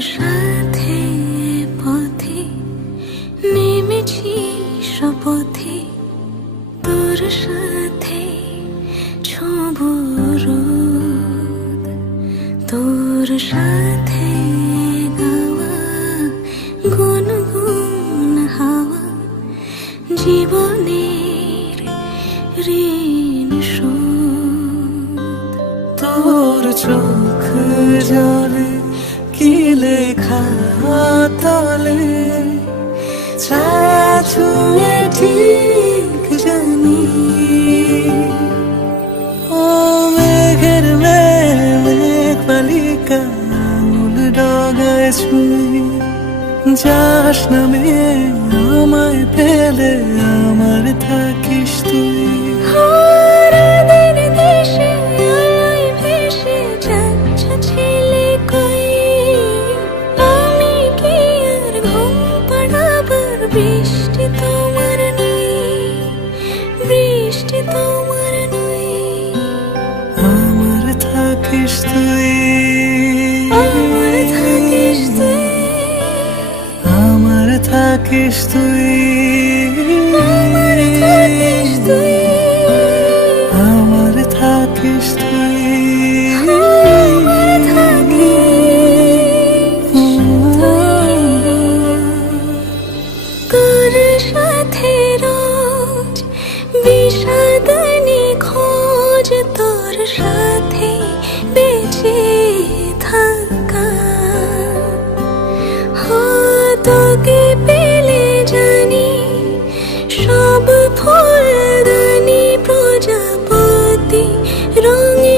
সাথে পথে নেমেছি শপথে, তোর সাথে ছোঁব রোদ, তোর সাথে গাওয়া গুনগুন হাওয়া জীবনের ঋণ শোধ। তোর চোখ জলে কি লেখা তলে, ছায়া ছুঁয়ে ঠিক জানি। ও মেঘের মেঘ বালিকা মূল ডগায় ছুঁয়ে, যাস নামে আমায় পেলে আমার থাকিস তুই। বৃষ্টি তোমার নই, বৃষ্টি তোমার নই, আমার থাকিস তুই, আমার থাকিস তুই, আমার থাকিস তুই, আমার থাকিস তুই, আমার থাকিস তুই, আমার থাকিস তুই। তোর সাথে রোজ বিষাদ নিখোঁজ, তোর সাথে বেঁচে থাকা। তোকে পেলে জানি সব ফুলদানি প্রজাপতি রঙে